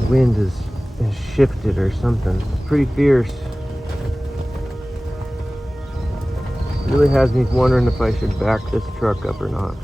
The wind has shifted or something. It's pretty fierce. Really has me wondering if I should back this truck up or not.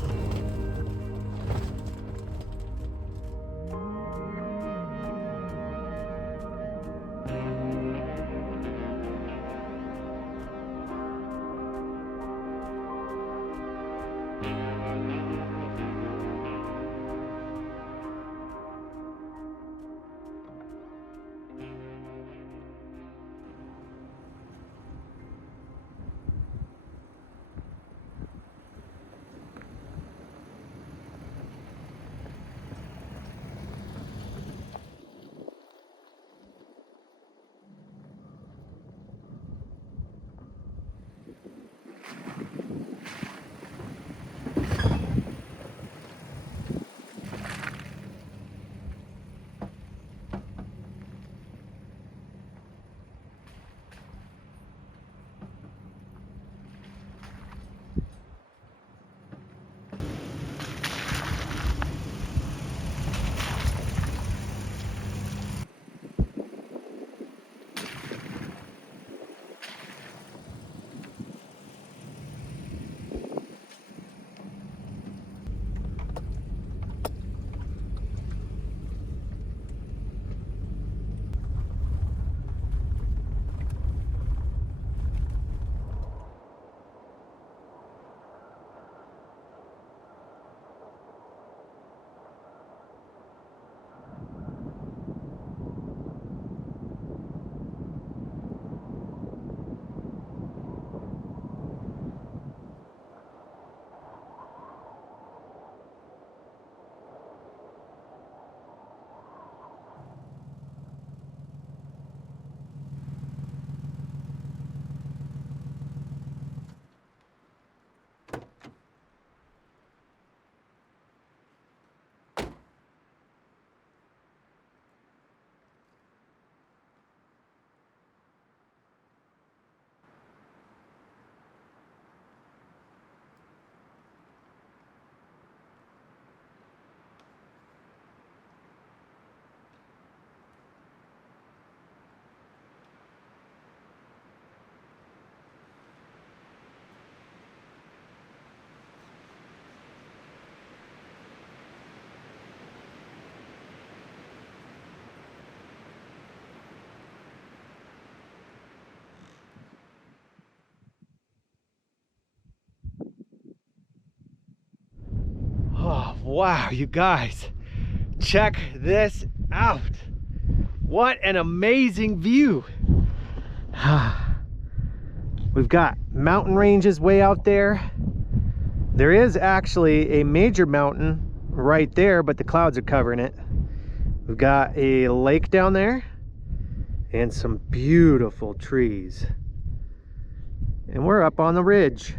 Wow, you guys, check this out. What an amazing view. We've got mountain ranges way out there. There is actually a major mountain right there, but the clouds are covering it. We've got a lake down there and some beautiful trees. And we're up on the ridge.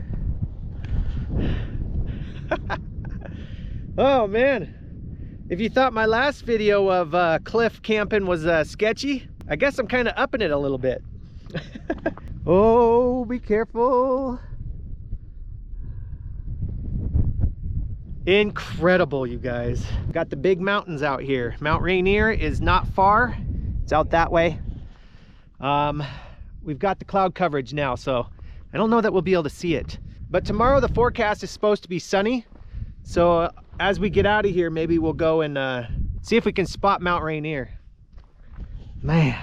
Oh man, if you thought my last video of cliff camping was sketchy, I guess I'm kind of upping it a little bit. Oh, be careful. Incredible, you guys. Got the big mountains out here. Mount Rainier is not far. It's out that way. We've got the cloud coverage now, so I don't know that we'll be able to see it. But tomorrow the forecast is supposed to be sunny. So as we get out of here, maybe we'll go and see if we can spot Mount Rainier. Man,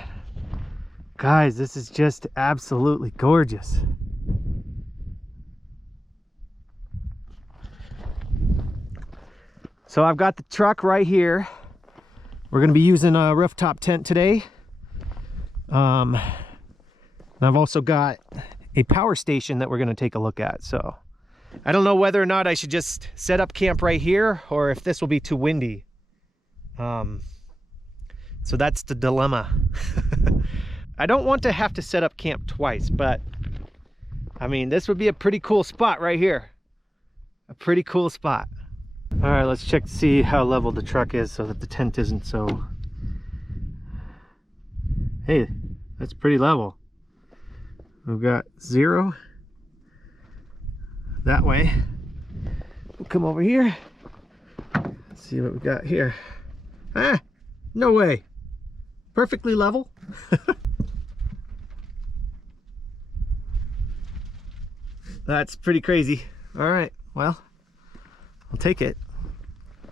guys, this is just absolutely gorgeous. So I've got the truck right here. We're gonna be using a rooftop tent today. And I've also got a power station that we're gonna take a look at. So I don't know whether or not I should just set up camp right here or if this will be too windy. So that's the dilemma. I don't want to have to set up camp twice, but I mean, this would be a pretty cool spot right here. A pretty cool spot. All right, let's check to see how level the truck is so that the tent isn't so... Hey, that's pretty level. We've got 0 that way. We'll come over here. Let's see what we got here. Ah, no way. Perfectly level. That's pretty crazy. All right, well, I'll take it.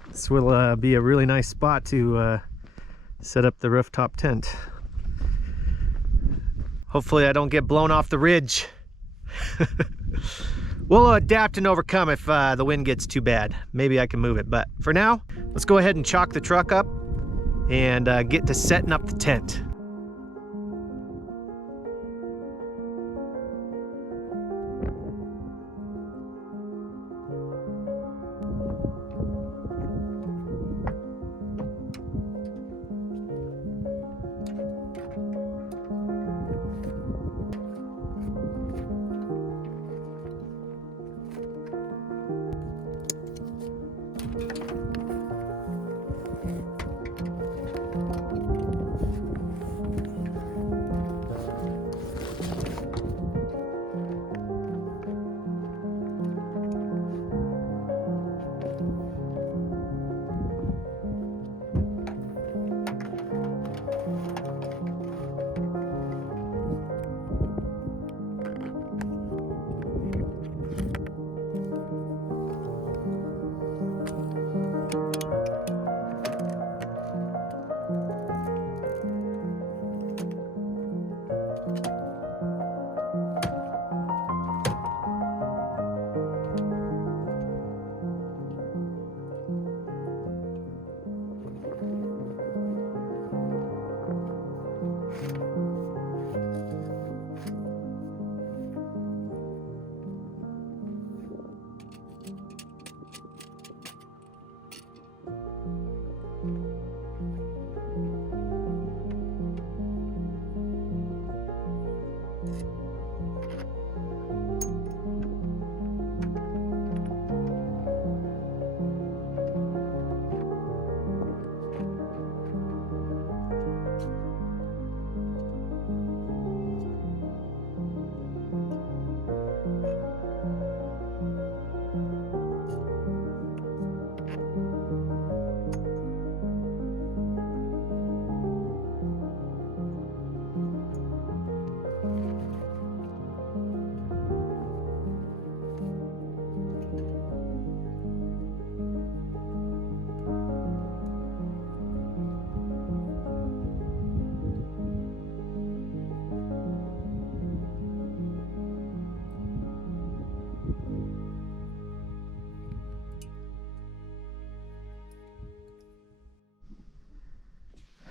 This will be a really nice spot to set up the rooftop tent. Hopefully I don't get blown off the ridge. We'll adapt and overcome if the wind gets too bad. Maybe I can move it, but for now, let's go ahead and chalk the truck up and get to setting up the tent.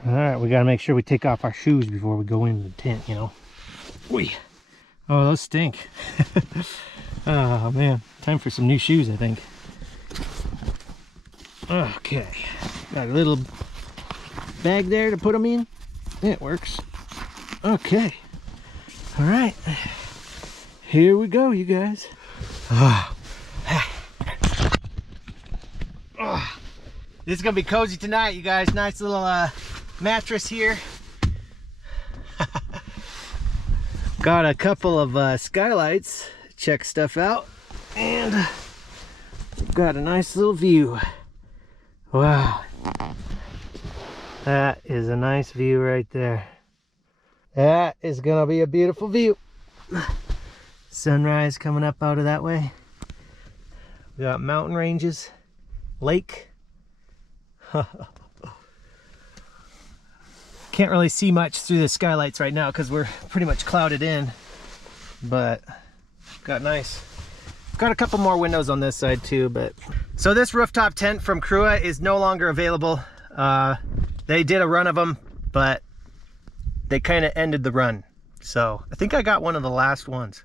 All right, we gotta make sure we take off our shoes before we go into the tent, you know. Whee! Oh, those stink. Oh man, time for some new shoes, I think. Okay, got a little bag there to put them in. It works. Okay. All right, here we go, you guys. This is gonna be cozy tonight, you guys. Nice little mattress here. Got a couple of skylights. Check stuff out, and we've got a nice little view. Wow, that is a nice view right there. That is gonna be a beautiful view. Sunrise coming up out of that way. We got mountain ranges, lake. Can't really see much through the skylights right now because we're pretty much clouded in, but got a couple more windows on this side too. But so this rooftop tent from Crua is no longer available. They did a run of them, but they kind of ended the run. So I think I got one of the last ones.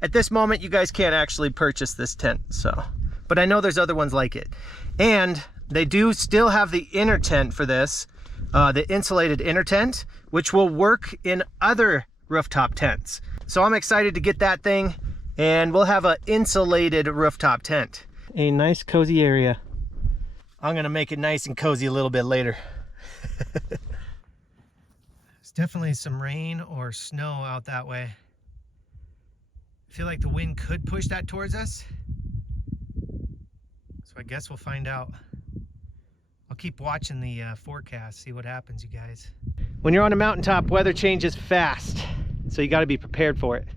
At this moment, you guys can't actually purchase this tent, so, but I know there's other ones like it. And they do still have the inner tent for this, the insulated inner tent, which will work in other rooftop tents. So I'm excited to get that thing, and we'll have an insulated rooftop tent. A nice cozy area. I'm gonna make it nice and cozy a little bit later. There's definitely some rain or snow out that way. I feel like the wind could push that towards us. So I guess we'll find out. I'll keep watching the forecast, see what happens, you guys. When you're on a mountaintop, weather changes fast, so you got to be prepared for it.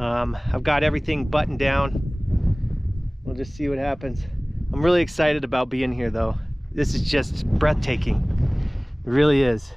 I've got everything buttoned down. We'll just see what happens. I'm really excited about being here, though. This is just breathtaking. It really is.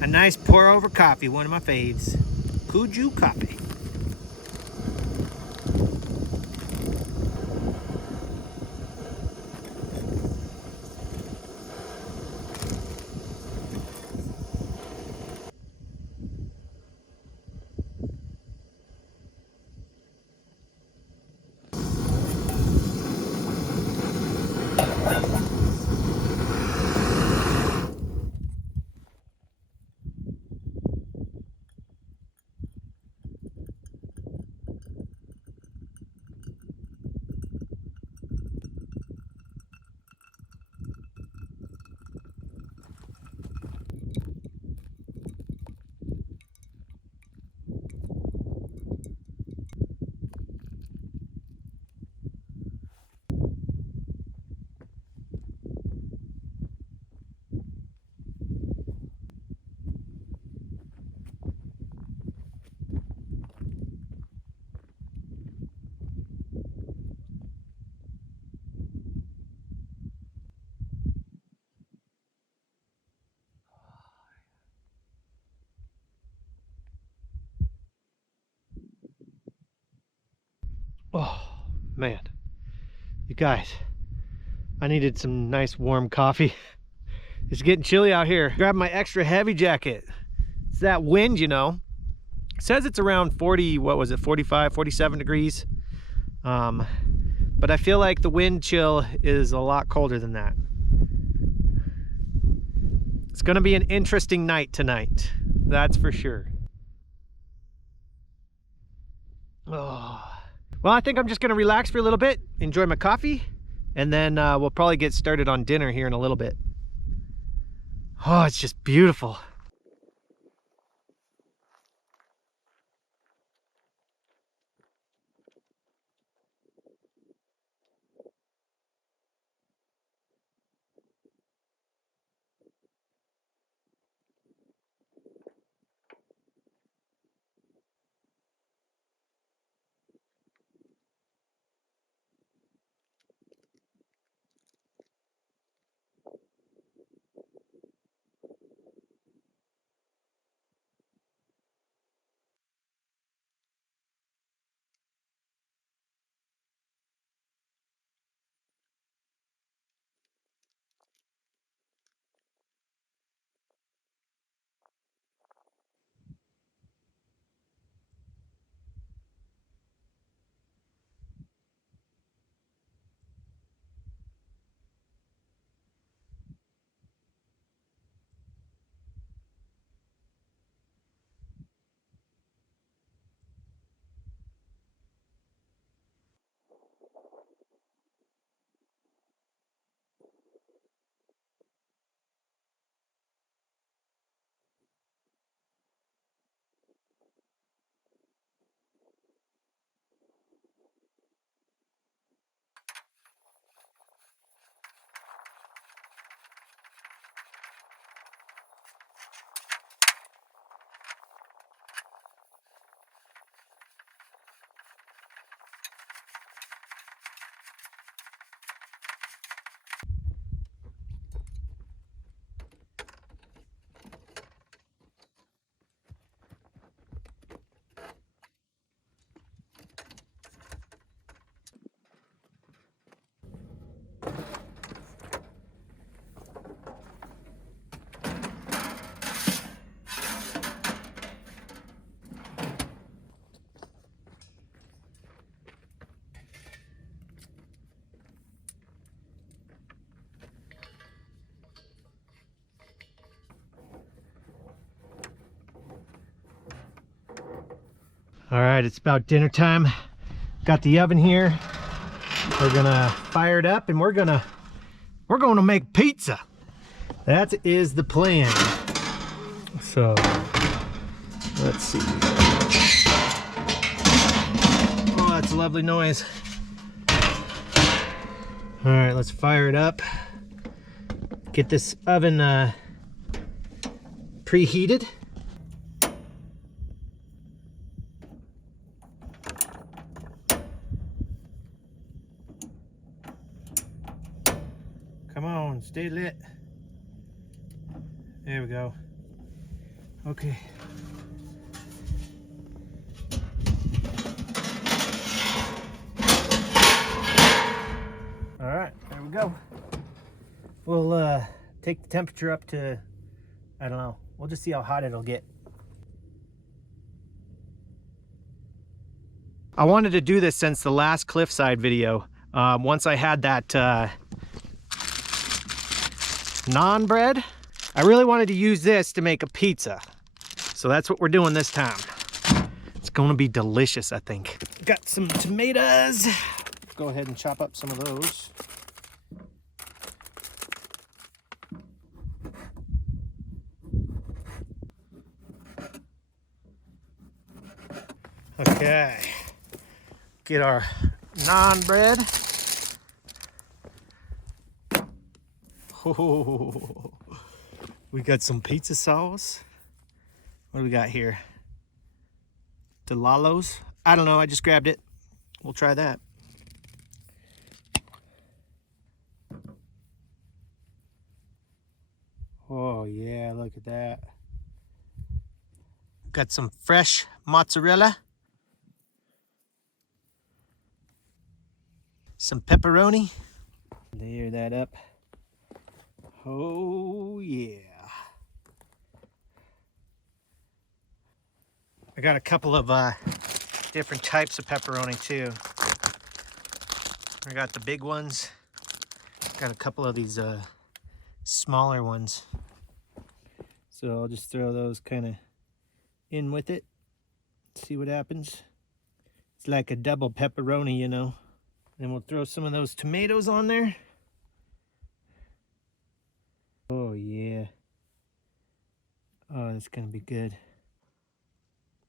A nice pour over coffee, one of my faves. Kuju coffee. Oh, man. You guys, I needed some nice warm coffee. It's getting chilly out here. Grab my extra heavy jacket. It's that wind, you know. It says it's around 40, what was it, 45, 47 degrees. But I feel like the wind chill is a lot colder than that. It's gonna be an interesting night tonight. That's for sure. Oh. Well, I think I'm just gonna relax for a little bit, enjoy my coffee, and then we'll probably get started on dinner here in a little bit. Oh, it's just beautiful. All right, it's about dinner time. Got the oven here. We're gonna fire it up and we're gonna make pizza. That is the plan. So let's see. Oh, that's a lovely noise. All right, let's fire it up. Get this oven preheated. Come on, stay lit. There we go. Okay. All right, there we go. We'll take the temperature up to, I don't know, we'll just see how hot it'll get. I wanted to do this since the last cliffside video. Once I had that naan bread, I really wanted to use this to make a pizza. So that's what we're doing this time. It's gonna be delicious, I think. Got some tomatoes. Go ahead and chop up some of those. Okay, get our naan bread. Oh, we got some pizza sauce. What do we got here? Delalo's? I don't know, I just grabbed it. We'll try that. Oh yeah, look at that. Got some fresh mozzarella. Some pepperoni. Layer that up. Oh yeah. I got a couple of different types of pepperoni too. I got the big ones. Got a couple of these smaller ones. So I'll just throw those kind of in with it. See what happens. It's like a double pepperoni, you know. Then we'll throw some of those tomatoes on there. Oh yeah. Oh, that's gonna be good.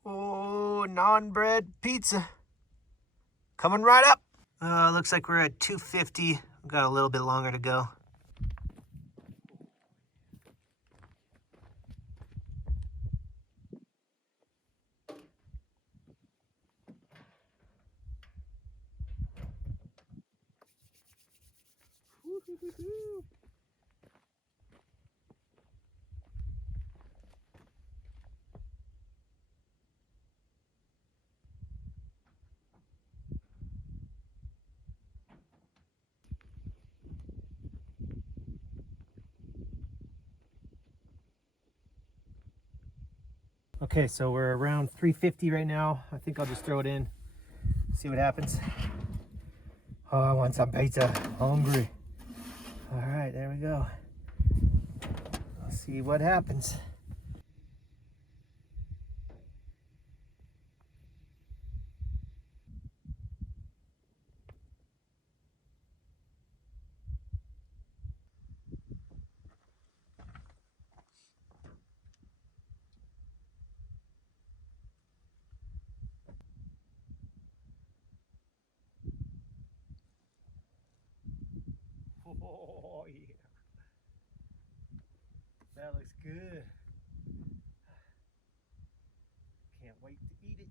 Oh, naan bread pizza. Coming right up. Looks like we're at 250. We've got a little bit longer to go. Okay, so we're around 350 right now. I think I'll just throw it in, see what happens. Oh, I want some pizza. Hungry. All right, there we go. Let's see what happens. Oh yeah, that looks good. Can't wait to eat it.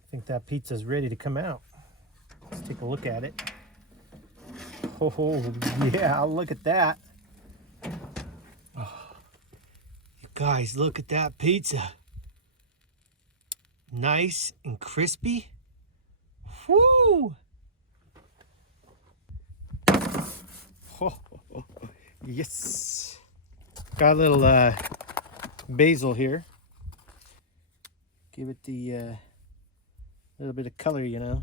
I think that pizza's ready to come out. Let's take a look at it. Oh yeah, look at that. Oh, you guys, look at that pizza. Nice and crispy. Woo! Oh, yes. Got a little basil here. Give it the little bit of color, you know.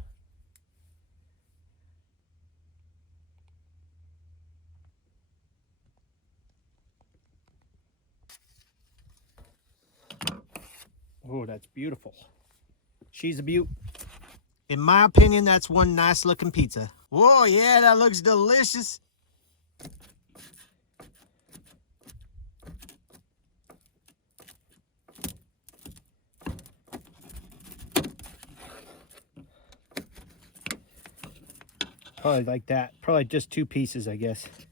Oh, that's beautiful. She's a beaut. In my opinion, that's one nice looking pizza. Whoa, yeah, that looks delicious. Probably like that. Probably just 2 pieces, I guess. It's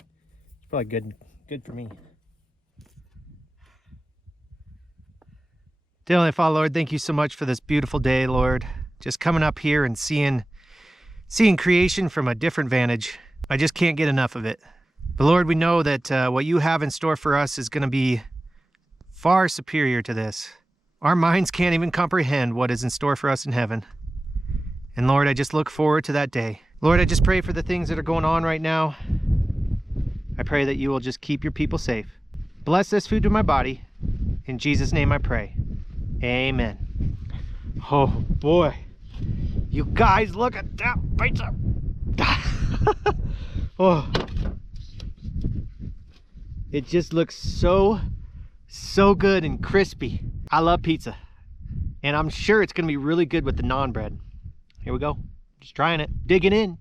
probably good for me. Dear Heavenly Father, Lord, thank you so much for this beautiful day, Lord. Just coming up here and seeing creation from a different vantage. I just can't get enough of it. But Lord, we know that what you have in store for us is going to be far superior to this. Our minds can't even comprehend what is in store for us in heaven. And Lord, I just look forward to that day. Lord, I just pray for the things that are going on right now. I pray that you will just keep your people safe. Bless this food to my body. In Jesus' name I pray. Amen. Oh boy. You guys, look at that pizza. Oh. It just looks so good and crispy. I love pizza. And I'm sure it's going to be really good with the naan bread. Here we go. Just trying it. Digging in.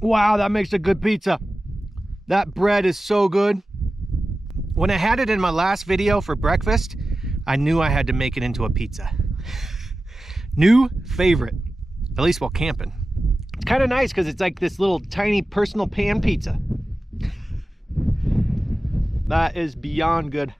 Wow, that makes a good pizza. That bread is so good. When I had it in my last video for breakfast, I knew I had to make it into a pizza. New favorite, at least while camping. It's kind of nice because it's like this little tiny personal pan pizza. That is beyond good.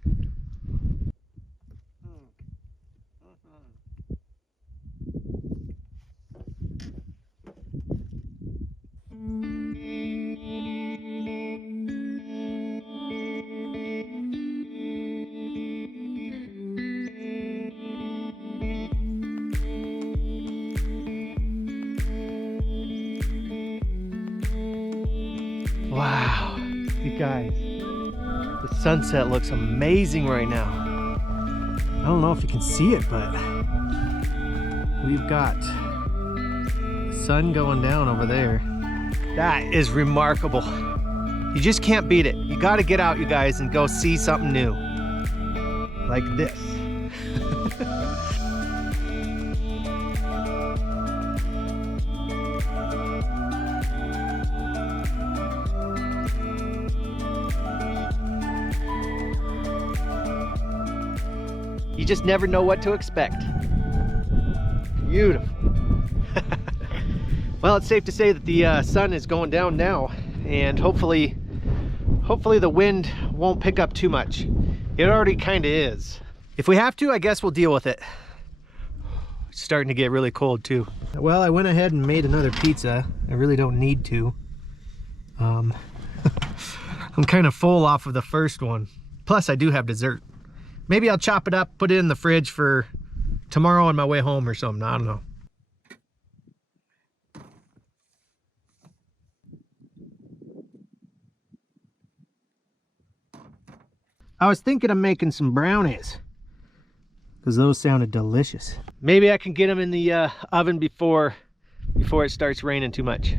Wow, you guys, the sunset looks amazing right now. I don't know if you can see it, but we've got the sun going down over there. That is remarkable. You just can't beat it. You got to get out, you guys, and go see something new. Like this. You just never know what to expect. Beautiful. Well, it's safe to say that the sun is going down now, and hopefully the wind won't pick up too much. It already kind of is. If we have to, I guess we'll deal with it. It's starting to get really cold too. Well, I went ahead and made another pizza. I really don't need to. I'm kind of full off of the first one. Plus, I do have dessert. Maybe I'll chop it up, put it in the fridge for tomorrow on my way home or something. I don't know. I was thinking of making some brownies because those sounded delicious. Maybe I can get them in the oven before it starts raining too much.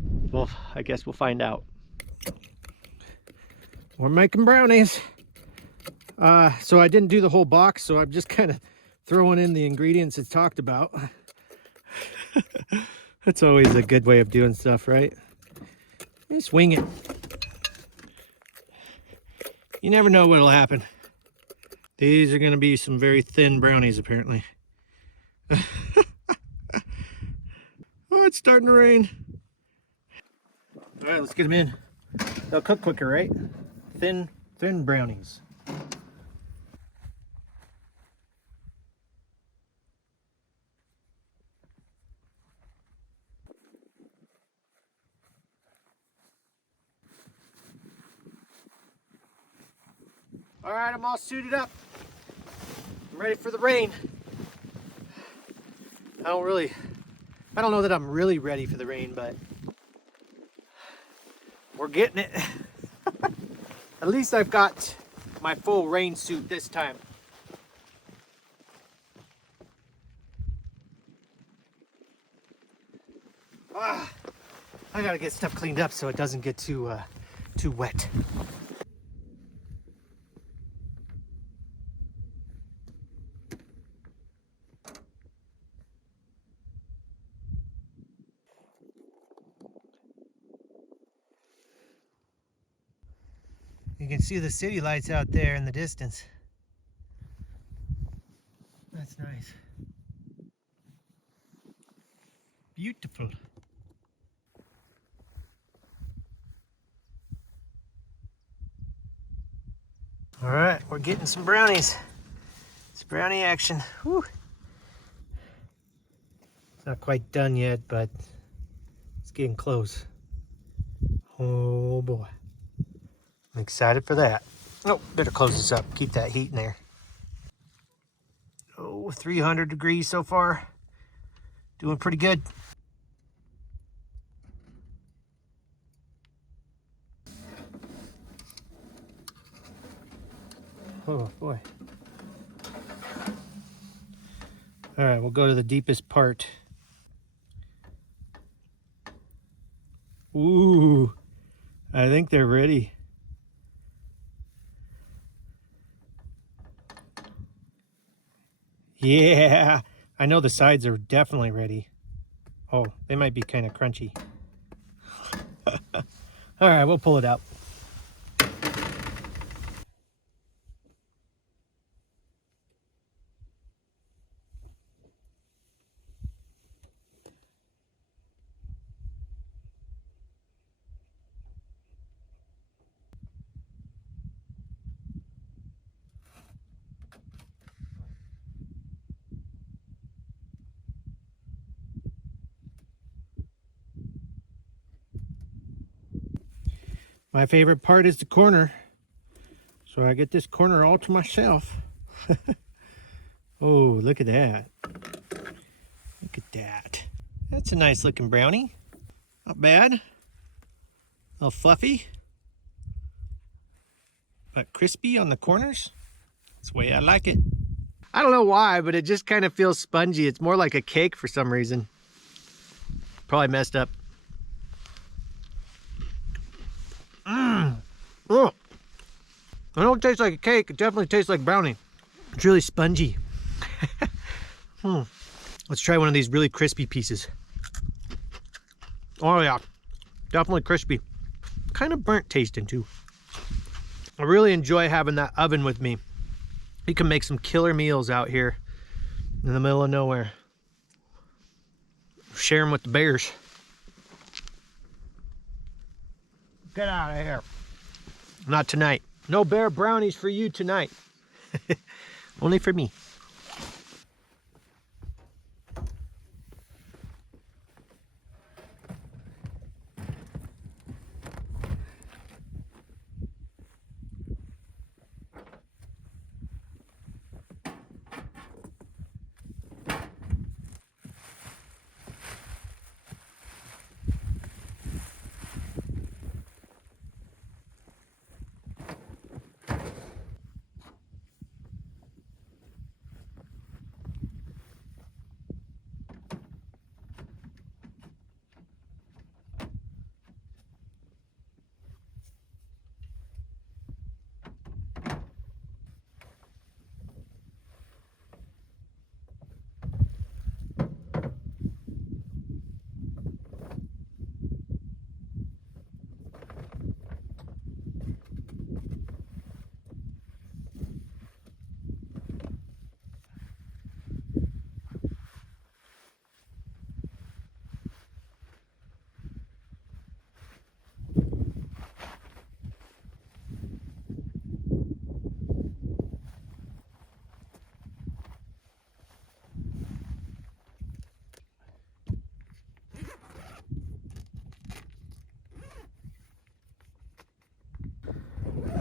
Well, I guess we'll find out. We're making brownies. So I didn't do the whole box, so I'm just kind of throwing in the ingredients it's talked about. That's always a good way of doing stuff, right? Just wing it. You never know what'll happen. These are going to be some very thin brownies, apparently. Oh, it's starting to rain. All right, let's get them in. They'll cook quicker, right? Thin brownies. All right, I'm all suited up. I'm ready for the rain. I don't know that I'm really ready for the rain, but we're getting it. At least I've got my full rain suit this time. I gotta get stuff cleaned up so it doesn't get too wet. You can see the city lights out there in the distance. That's nice. Beautiful. All right, we're getting some brownies. It's brownie action. Whew. It's not quite done yet, but it's getting close. Oh boy. I'm excited for that. Oh, better close this up. Keep that heat in there. Oh, 300 degrees so far. Doing pretty good. Oh boy. All right, we'll go to the deepest part. Ooh, I think they're ready. Yeah, I know the sides are definitely ready. Oh, they might be kind of crunchy. All right, we'll pull it out. My favorite part is the corner. So I get this corner all to myself. Oh, look at that. Look at that. That's a nice looking brownie. Not bad. A little fluffy. But crispy on the corners. That's the way I like it. I don't know why, but it just kind of feels spongy. It's more like a cake for some reason. Probably messed up. Oh, it don't taste like a cake. It definitely tastes like brownie. It's really spongy. Let's try one of these really crispy pieces. Oh yeah, definitely crispy. Kind of burnt tasting too. I really enjoy having that oven with me. You can make some killer meals out here in the middle of nowhere. Share them with the bears. Get out of here. Not tonight. No bear brownies for you tonight. Only for me.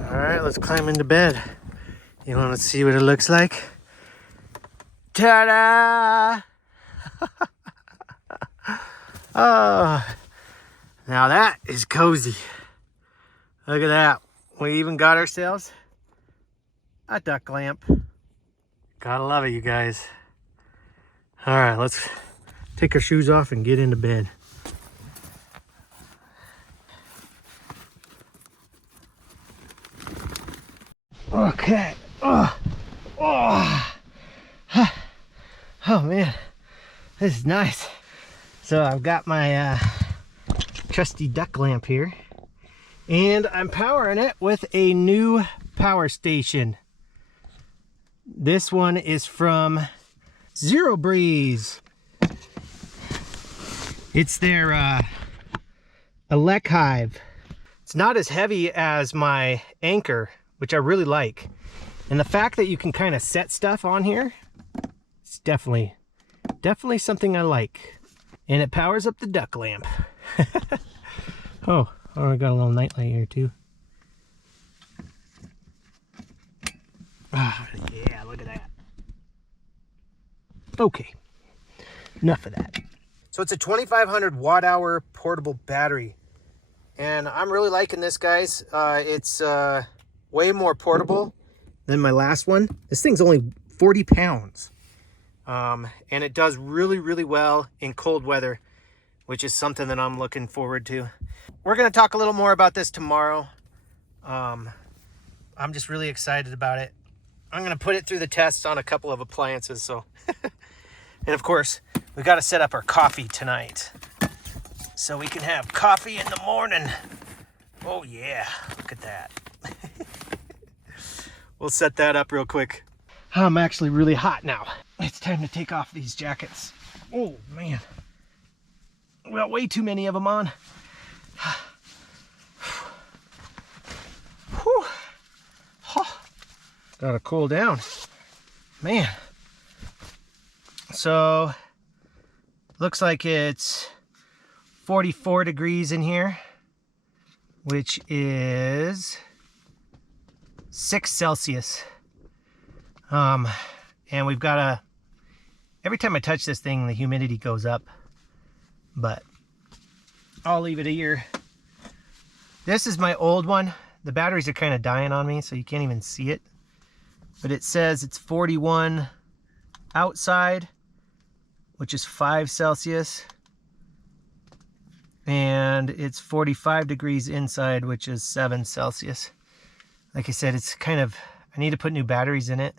All right, let's climb into bed. You want to see what it looks like? Ta-da! Oh, now that is cozy. Look at that. We even got ourselves a duck lamp. Gotta love it, you guys. All right, let's take our shoes off and get into bed. Okay. Oh man, this is nice. So I've got my trusty duck lamp here, and I'm powering it with a new power station. This one is from Zero Breeze. It's their Elechive. It's not as heavy as my Anchor, which I really like. And the fact that you can kind of set stuff on here, it's definitely something I like. And it powers up the duck lamp. Oh, I got a little nightlight here too. Ah, yeah, look at that. Okay, enough of that. So it's a 2,500 watt hour portable battery. And I'm really liking this, guys. It's way more portable than my last one. This thing's only 40 pounds. And it does really well in cold weather, which is something that I'm looking forward to. We're going to talk a little more about this tomorrow. I'm just really excited about it. I'm going to put it through the tests on a couple of appliances. So, and of course, we got to set up our coffee tonight so we can have coffee in the morning. Oh yeah, look at that. We'll set that up real quick. I'm actually really hot now. It's time to take off these jackets. Oh man, we got way too many of them on. Whew. Oh, gotta cool down, man. So looks like it's 44 degrees in here, which is 6 Celsius. And we've got every time I touch this thing, the humidity goes up, but I'll leave it here. This is my old one. The batteries are kind of dying on me, so you can't even see it, but it says it's 41 outside, which is 5 Celsius. And it's 45 degrees inside, which is 7 Celsius. Like I said, it's kind of, I need to put new batteries in it.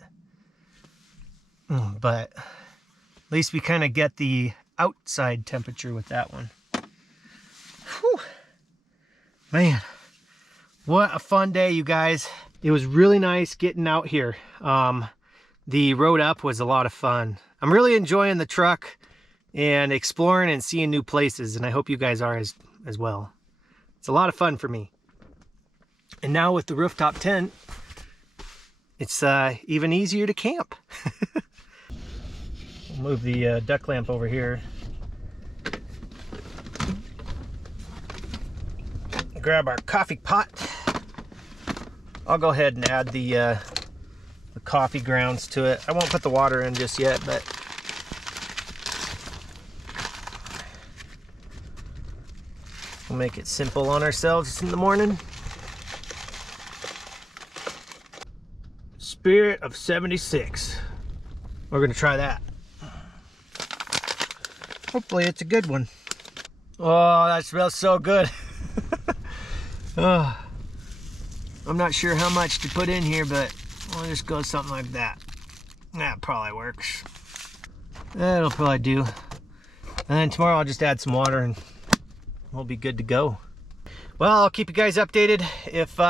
But at least we kind of get the outside temperature with that one. Whew. Man, what a fun day, you guys. It was really nice getting out here. The road up was a lot of fun. I'm really enjoying the truck and exploring and seeing new places, and I hope you guys are as well. It's a lot of fun for me. And now with the rooftop tent, it's even easier to camp. We'll move the duck lamp over here. Grab our coffee pot. I'll go ahead and add the coffee grounds to it. I won't put the water in just yet, but we'll make it simple on ourselves in the morning. Spirit of 76. We're gonna try that. Hopefully it's a good one. Oh, that smells so good. Oh, I'm not sure how much to put in here, but we'll just go something like that. That probably works. That'll probably do. And then tomorrow I'll just add some water and we'll be good to go. Well, I'll keep you guys updated. If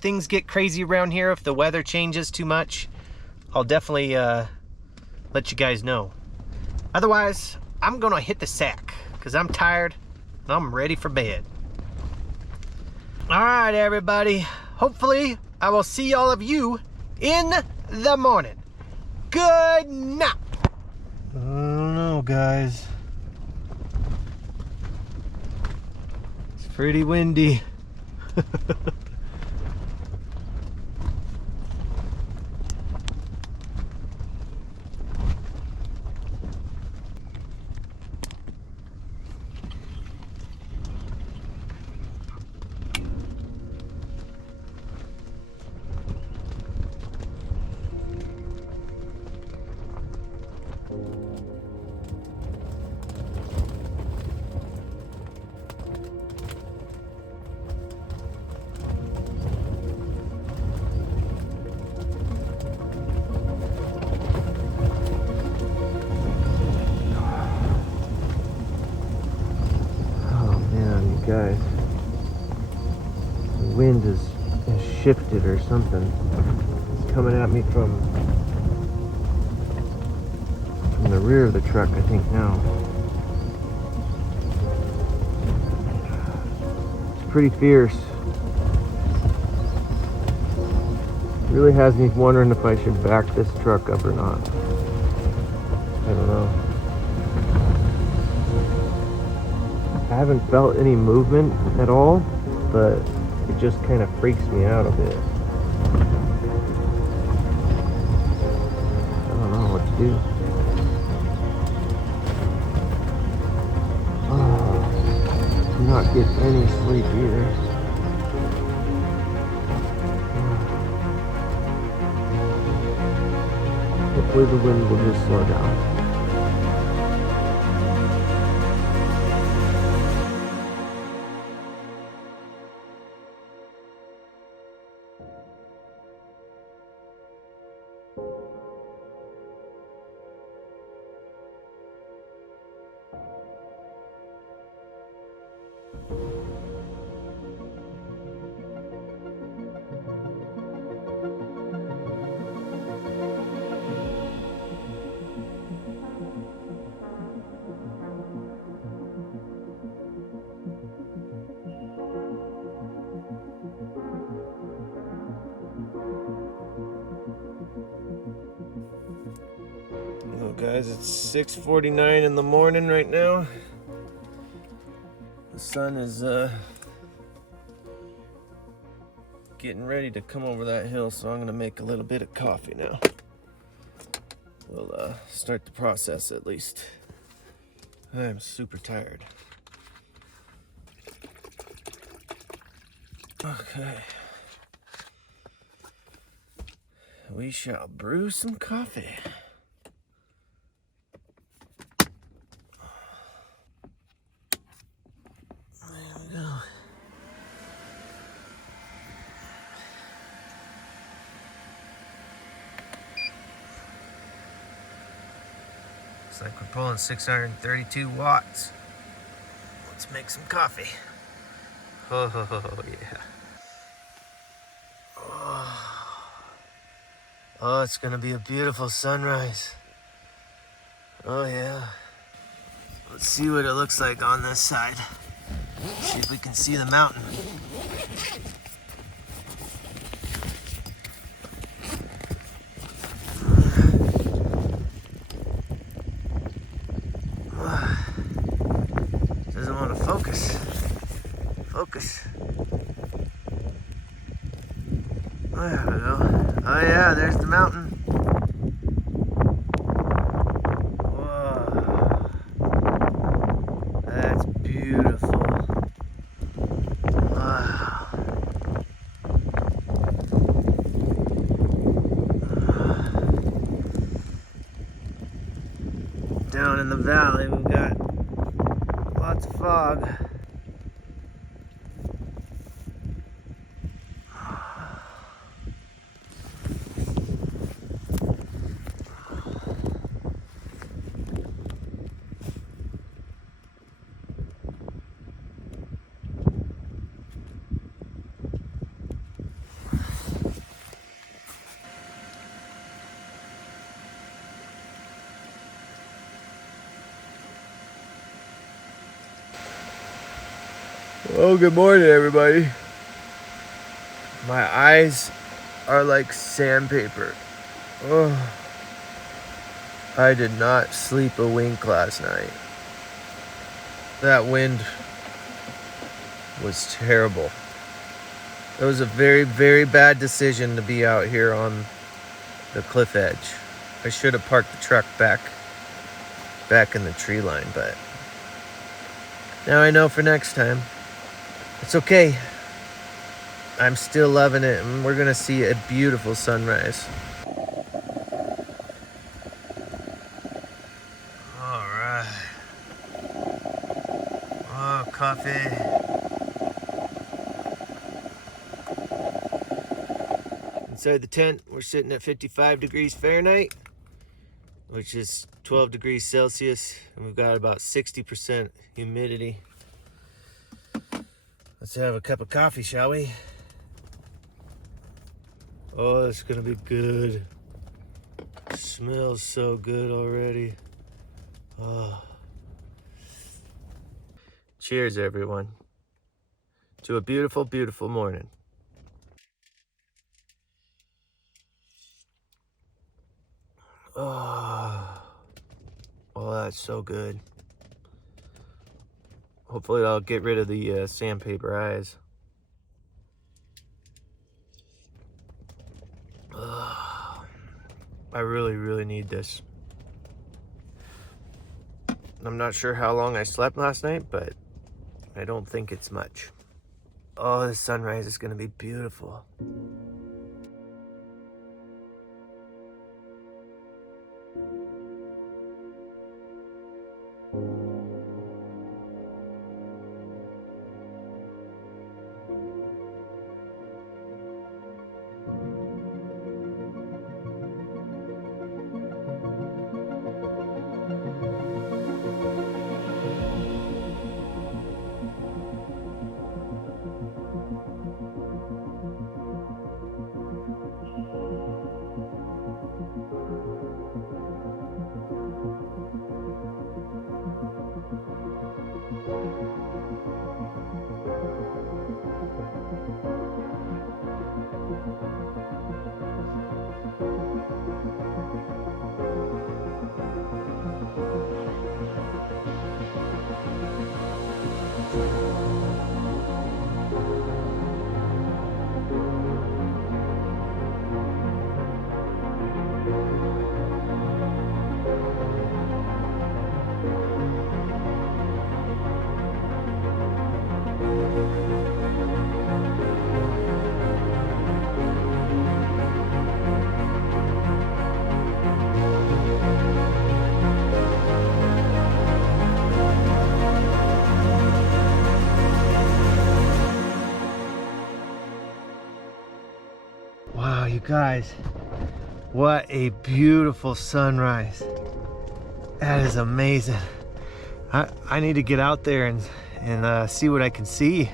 things get crazy around here, if the weather changes too much, I'll definitely let you guys know. Otherwise, I'm gonna hit the sack because I'm tired and I'm ready for bed. All right, everybody. Hopefully, I will see all of you in the morning. Good night. I don't know, guys. It's pretty windy. guys. The wind has shifted or something. It's coming at me from the rear of the truck, I think now. It's pretty fierce. Really has me wondering if I should back this truck up or not. I don't know. I haven't felt any movement at all, but it just kind of freaks me out a bit. I don't know what to do. Oh, do not get any sleep either. Hopefully the wind will just slow down. Hello guys, it's 6:49 in the morning right now. The sun is getting ready to come over that hill, so I'm gonna make a little bit of coffee now. We'll start the process at least. I'm super tired. Okay. We shall brew some coffee. Looks like we're pulling 632 watts. Let's make some coffee. Oh yeah. Oh, it's gonna be a beautiful sunrise. Oh yeah. Let's see what it looks like on this side. See if we can see the mountain. Doesn't want to focus. Focus. There we go. Oh yeah, there's the mountain. Whoa. That's beautiful. Wow. Down in the valley, we've got lots of fog. Oh, good morning, everybody. My eyes are like sandpaper. Oh, I did not sleep a wink last night. That wind was terrible. It was a very, very bad decision to be out here on the cliff edge. I should have parked the truck back in the tree line, but now I know for next time. It's okay. I'm still loving it, and we're gonna see a beautiful sunrise. All right. Oh, coffee. Inside the tent, we're sitting at 55 degrees Fahrenheit, which is 12 degrees Celsius, and we've got about 60% humidity. Let's have a cup of coffee, shall we? Oh, it's gonna be good. Smells so good already. Oh. Cheers, everyone, to a beautiful, beautiful morning. Oh, that's so good. Hopefully I'll get rid of the sandpaper eyes. I really, really need this. I'm not sure how long I slept last night, but I don't think it's much. Oh, the sunrise is gonna be beautiful. Wow, you guys, what a beautiful sunrise. That is amazing. I need to get out there and see what I can see.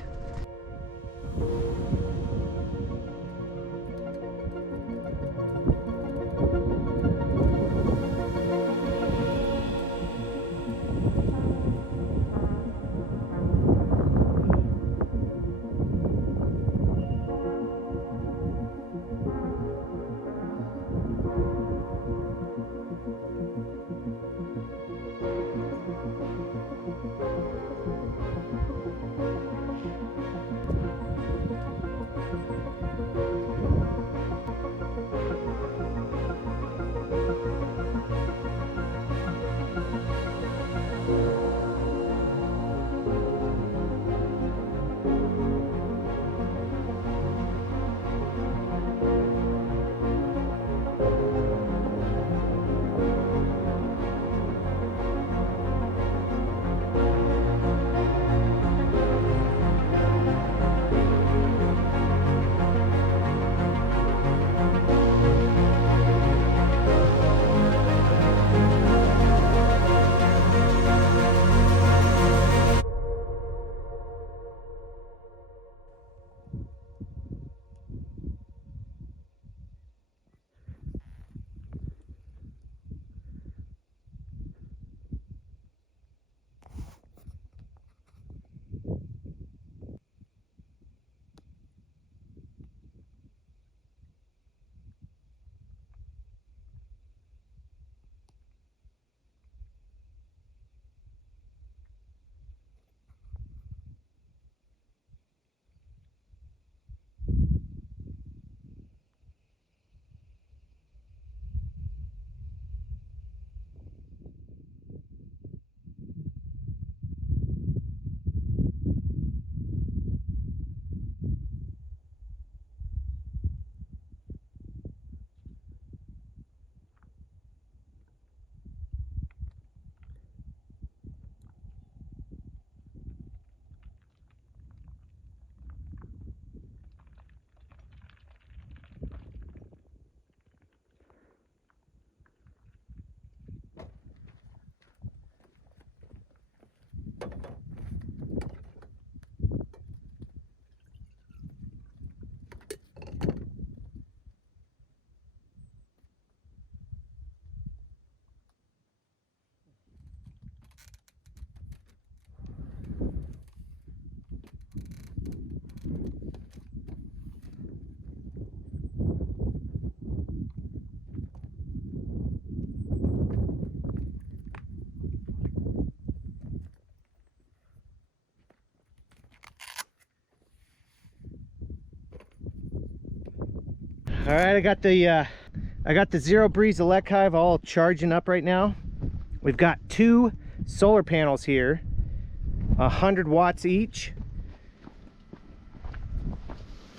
All right, I got the Zero Breeze Elechive all charging up right now. We've got 2 solar panels here, 100 watts each.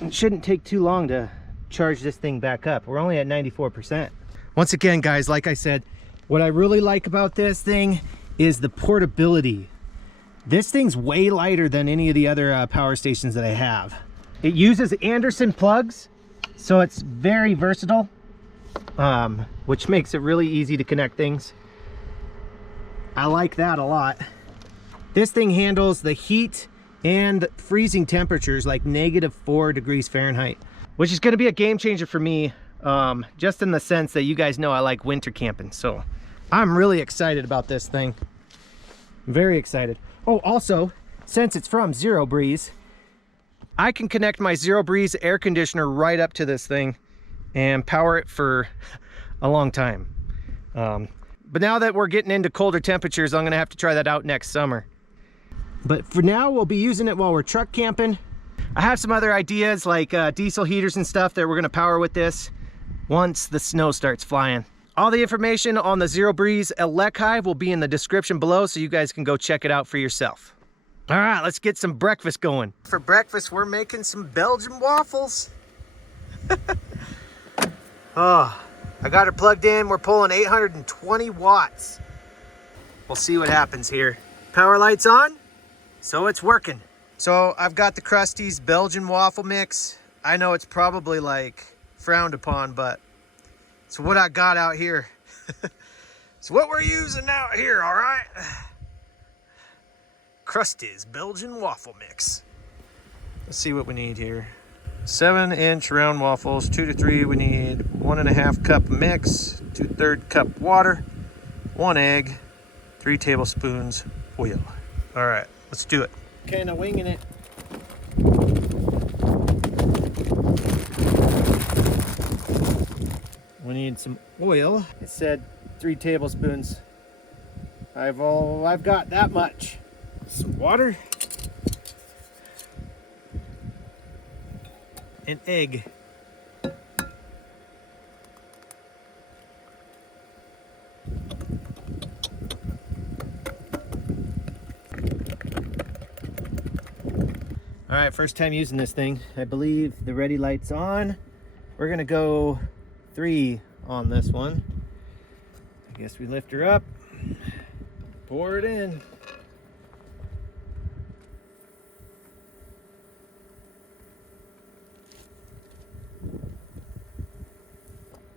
It shouldn't take too long to charge this thing back up. We're only at 94%. Once again, guys, like I said, what I really like about this thing is the portability. This thing's way lighter than any of the other power stations that I have. It uses Anderson plugs, so it's very versatile, which makes it really easy to connect things. I like that a lot. This thing handles the heat and freezing temperatures like -4 degrees Fahrenheit, which is going to be a game changer for me, just in the sense that you guys know I like winter camping. So I'm really excited about this thing. Very excited. Oh, also, since it's from Zero Breeze, I can connect my Zero Breeze air conditioner right up to this thing and power it for a long time. But now that we're getting into colder temperatures, I'm gonna have to try that out next summer. But for now, we'll be using it while we're truck camping. I have some other ideas like diesel heaters and stuff that we're gonna power with this once the snow starts flying. All the information on the Zero Breeze Elechive will be in the description below, so you guys can go check it out for yourself. All right, let's get some breakfast going. For breakfast, we're making some Belgian waffles. Oh, I got her plugged in. We're pulling 820 watts. We'll see what happens here. Power lights on, so it's working. So I've got the Krusty's Belgian waffle mix. I know it's probably like frowned upon, but it's what I got out here. It's what we're using out here, all right? Krusty's Belgian waffle mix. Let's see what we need here. 7-inch round waffles, 2 to 3. We need 1.5 cup mix, 2/3 cup water, 1 egg, 3 tablespoons oil. All right, let's do it. Kind of winging it. We need some oil. It said 3 tablespoons. I've got that much. Some water. An egg. All right, first time using this thing. I believe the ready light's on. We're gonna go 3 on this one. I guess we lift her up, pour it in.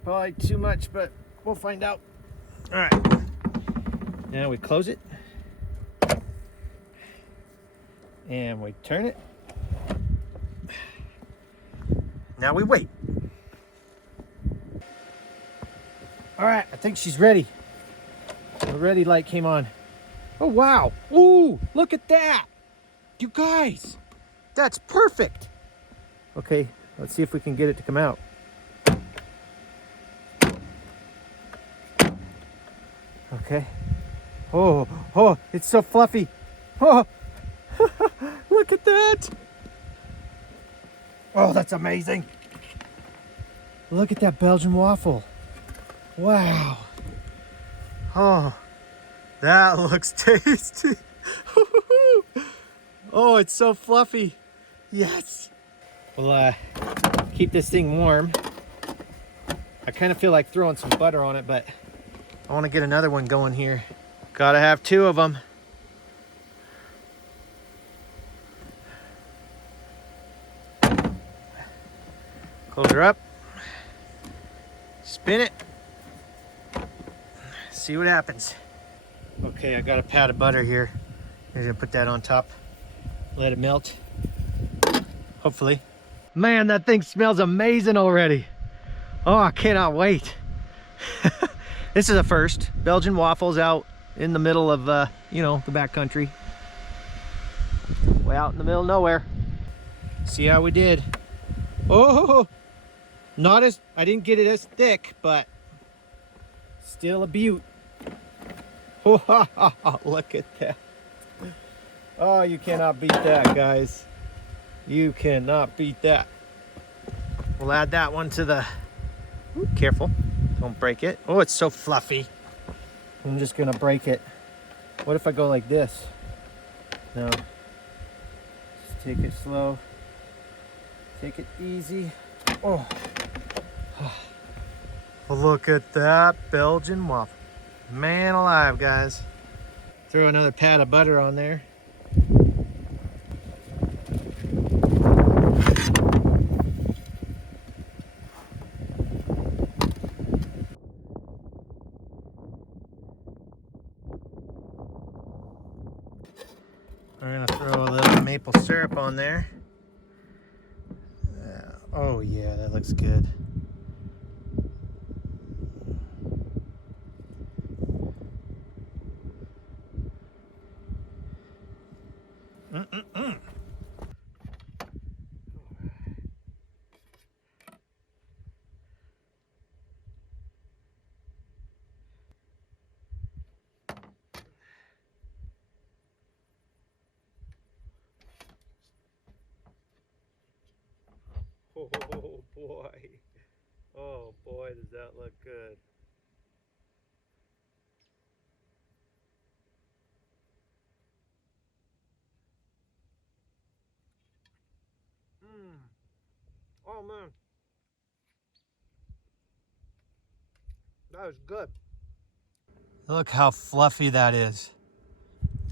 Probably too much, but we'll find out. All right, now we close it and we turn it. Now we wait. All right, I think she's ready. The ready light came on. Oh, wow. Ooh, look at that. You guys, that's perfect. Okay, let's see if we can get it to come out. Okay. Oh, it's so fluffy. Oh, look at that. Oh, that's amazing. Look at that Belgian waffle. Wow. Oh, that looks tasty. Oh, it's so fluffy. Yes. We'll keep this thing warm. I kind of feel like throwing some butter on it, but I want to get another one going here. Gotta have 2 of them. Close her up. Spin it. See what happens. Okay, I got a pat of butter here. I'm gonna put that on top. Let it melt. Hopefully. Man, that thing smells amazing already. Oh, I cannot wait. This is a first. Belgian waffles out in the middle of, you know, the backcountry. Way out in the middle of nowhere. See how we did. Oh, not as, I didn't get it as thick, but still a beaut. Oh, look at that. Oh, you cannot beat that, guys. You cannot beat that. We'll add that one to the, ooh, careful, don't break it. Oh, it's so fluffy. I'm just gonna break it. What if I go like this? No, just take it slow. Take it easy. Oh. Look at that Belgian waffle. Man alive, guys. Throw another pat of butter on there. We're gonna throw a little maple syrup on there. Oh yeah, that looks good. Oh boy. Oh boy, does that look good. Oh man. That is good. Look how fluffy that is.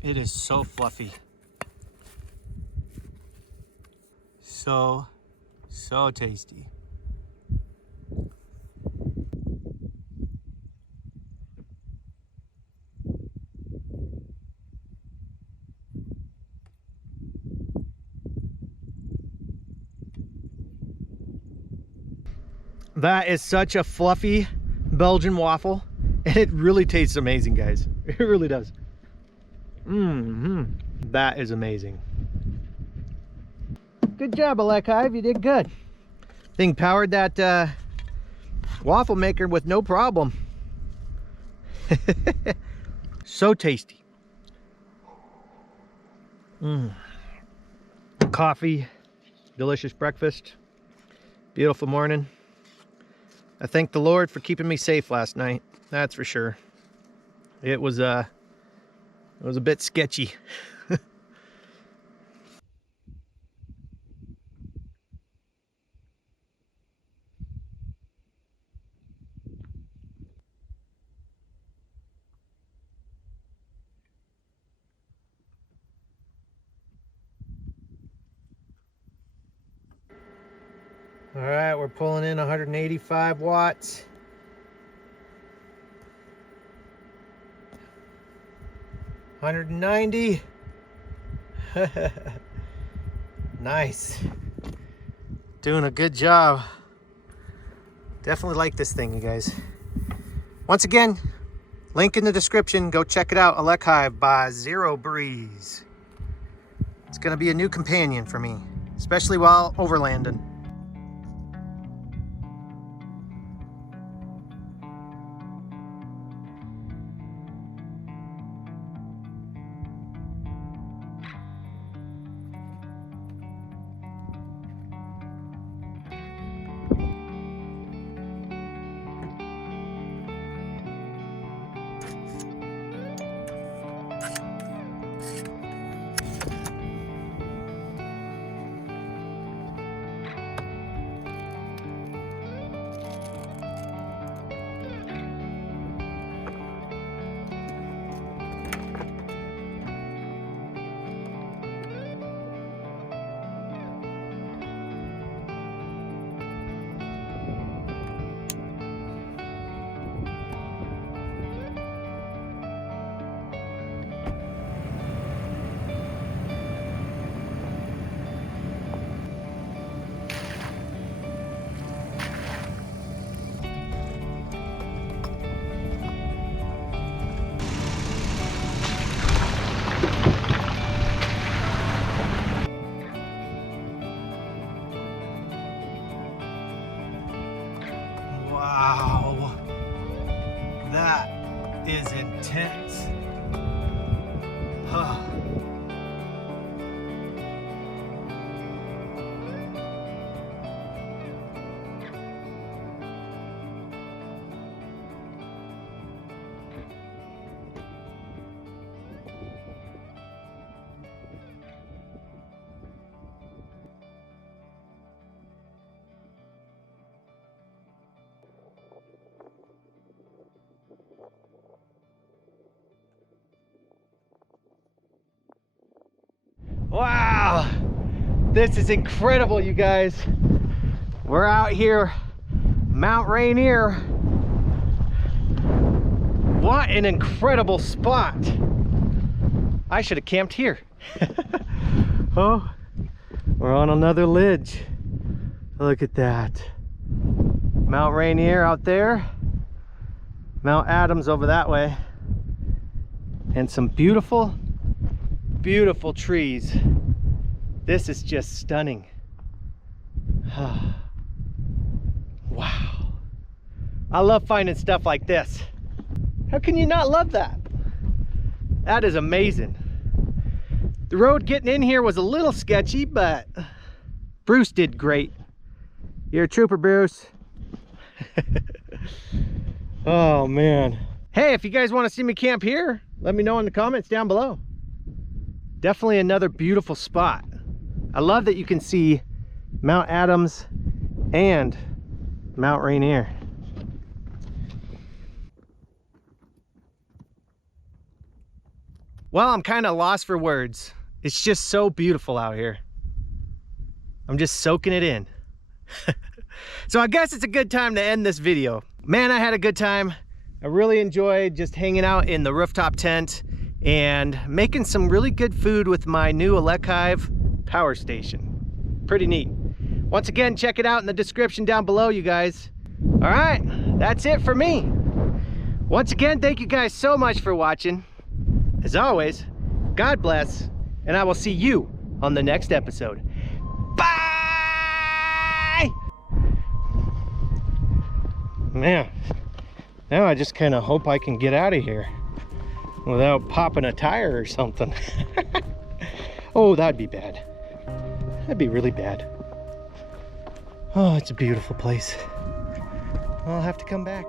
It is so fluffy. So tasty. That is such a fluffy Belgian waffle, and it really tastes amazing, guys. It really does. That is amazing. Good job, Elechive. You did good. Thing powered that waffle maker with no problem. So tasty. Coffee, delicious breakfast, beautiful morning. I thank the Lord for keeping me safe last night. That's for sure. It was a bit sketchy. All right, we're pulling in 185 watts. $190. Nice. Doing a good job. Definitely like this thing, you guys. Once again, link in the description. Go check it out. Elechive by Zero Breeze. It's gonna be a new companion for me, especially while overlanding. Wow, that is intense. Huh. This is incredible, you guys. We're out here, Mount Rainier. What an incredible spot. I should have camped here. Oh, we're on another ledge. Look at that. Mount Rainier out there. Mount Adams over that way. And some beautiful, beautiful trees. This is just stunning. Wow. I love finding stuff like this. How can you not love that? That is amazing. The road getting in here was a little sketchy, but Bruce did great. You're a trooper, Bruce. Oh man. Hey, if you guys want to see me camp here, let me know in the comments down below. Definitely another beautiful spot. I love that you can see Mount Adams and Mount Rainier. Well, I'm kind of lost for words. It's just so beautiful out here. I'm just soaking it in. So I guess it's a good time to end this video. Man, I had a good time. I really enjoyed just hanging out in the rooftop tent and making some really good food with my new Elechive power station. Pretty neat. Once again, check it out in the description down below, you guys. All right, that's it for me. Once again, thank you guys so much for watching. As always, God bless, and I will see you on the next episode. Bye! Man, now I just kind of hope I can get out of here without popping a tire or something. Oh, that'd be bad. That'd be really bad. Oh, it's a beautiful place. I'll have to come back.